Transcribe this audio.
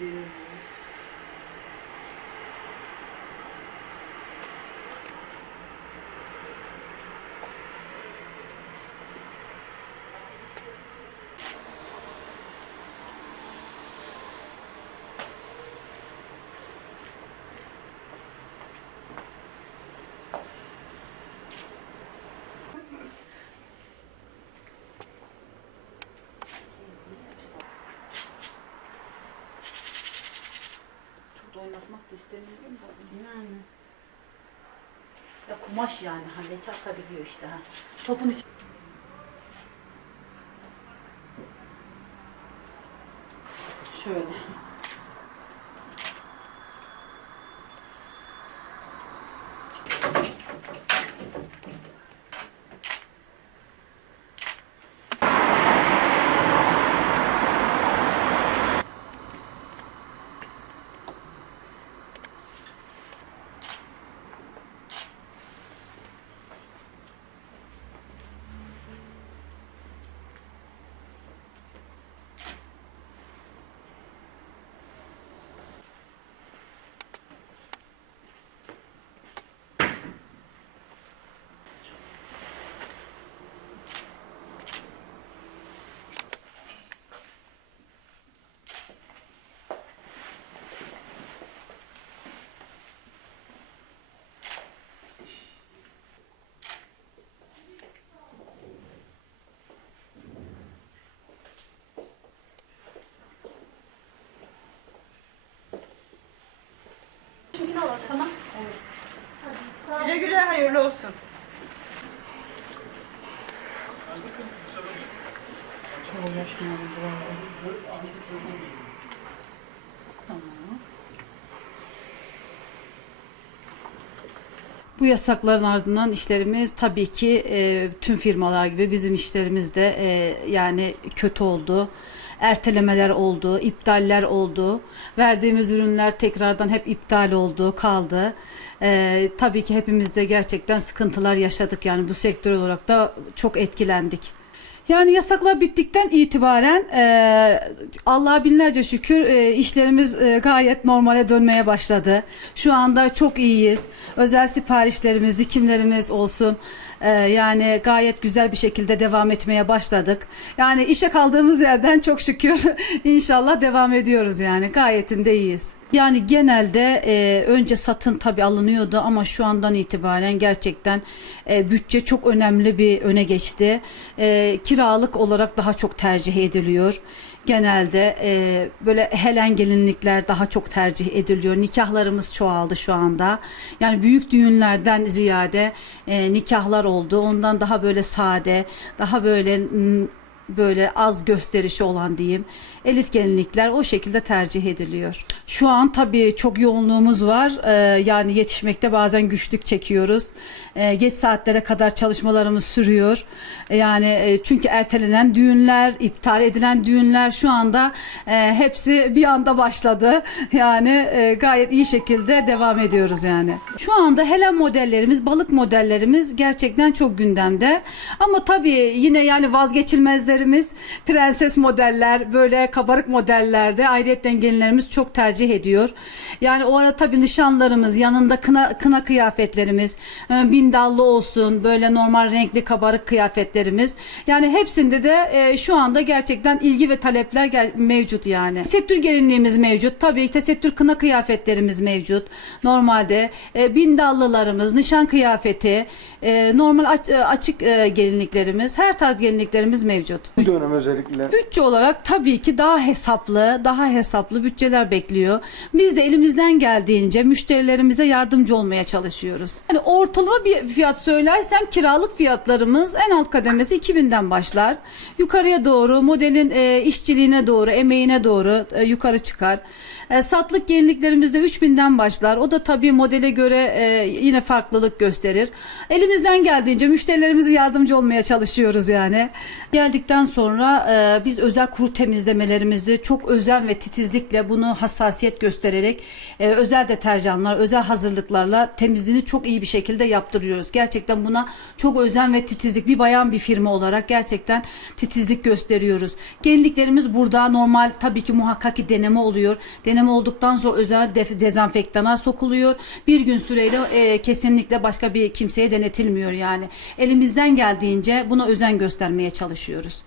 Çok da oynatmak da da. Yani. Ya kumaş yani ha leke atabiliyor işte ha. Topun içi. Şöyle. Hayırlı olsun. Bu yasakların ardından işlerimiz tabii ki e, tüm firmalar gibi bizim işlerimiz de e, yani kötü oldu. Ertelemeler oldu, iptaller oldu. Verdiğimiz ürünler tekrardan hep iptal oldu, kaldı. E, tabii ki hepimiz de gerçekten sıkıntılar yaşadık yani bu sektör olarak da çok etkilendik. Yani yasaklar bittikten itibaren e, Allah'a binlerce şükür e, işlerimiz e, gayet normale dönmeye başladı. Şu anda çok iyiyiz. Özel siparişlerimiz, dikimlerimiz olsun. E, yani gayet güzel bir şekilde devam etmeye başladık. Yani işe kaldığımız yerden çok şükür inşallah devam ediyoruz yani. Gayetinde iyiyiz. Yani genelde e, önce satın tabi alınıyordu ama şu andan itibaren gerçekten e, bütçe çok önemli bir öne geçti. E, kiralık olarak daha çok tercih ediliyor. Genelde e, böyle helen gelinlikler daha çok tercih ediliyor. Nikahlarımız çoğaldı şu anda. Yani büyük düğünlerden ziyade e, nikahlar oldu. Ondan daha böyle sade, daha böyle böyle az gösterişi olan diyeyim elit gelinlikler o şekilde tercih ediliyor. Şu an tabii çok yoğunluğumuz var. Ee, yani yetişmekte bazen güçlük çekiyoruz. Ee, geç saatlere kadar çalışmalarımız sürüyor. Ee, yani e, çünkü ertelenen düğünler, iptal edilen düğünler şu anda e, hepsi bir anda başladı. Yani e, gayet iyi şekilde devam ediyoruz yani. Şu anda Helen modellerimiz, balık modellerimiz gerçekten çok gündemde. Ama tabii yine yani vazgeçilmezlerimiz prenses modeller, böyle kabarık modellerde ayrıyetten gelinlerimiz çok tercih ediyor. Yani o ara tabii nişanlarımız, yanında kına, kına kıyafetlerimiz, e, bindallı olsun, böyle normal renkli kabarık kıyafetlerimiz. Yani hepsinde de e, şu anda gerçekten ilgi ve talepler gel- mevcut yani. Tesettür gelinliğimiz mevcut. Tabii tesettür kına kıyafetlerimiz mevcut. Normalde e, bindallılarımız, nişan kıyafeti, e, normal aç- e, açık e, gelinliklerimiz, her tarz gelinliklerimiz mevcut. Bu dönem özellikle Bütçe olarak tabii ki daha hesaplı, daha hesaplı bütçeler bekliyor. Biz de elimizden geldiğince müşterilerimize yardımcı olmaya çalışıyoruz. Yani ortalama bir fiyat söylersem kiralık fiyatlarımız en alt kademesi 2000'den başlar. Yukarıya doğru modelin e, işçiliğine doğru, emeğine doğru e, yukarı çıkar. E, satlık gelinliklerimizde 3000'den başlar. O da tabii modele göre e, yine farklılık gösterir. Elimizden geldiğince müşterilerimize yardımcı olmaya çalışıyoruz yani. Geldikten bittikten sonra e, biz özel kuru temizlemelerimizi çok özen ve titizlikle bunu hassasiyet göstererek e, özel deterjanlar, özel hazırlıklarla temizliğini çok iyi bir şekilde yaptırıyoruz. Gerçekten buna çok özen ve titizlik bir bayan bir firma olarak gerçekten titizlik gösteriyoruz. Gelinliklerimiz burada normal tabii ki muhakkak ki deneme oluyor. Deneme olduktan sonra özel def- dezenfektana sokuluyor. Bir gün süreyle e, kesinlikle başka bir kimseye denetilmiyor yani. Elimizden geldiğince buna özen göstermeye çalışıyoruz.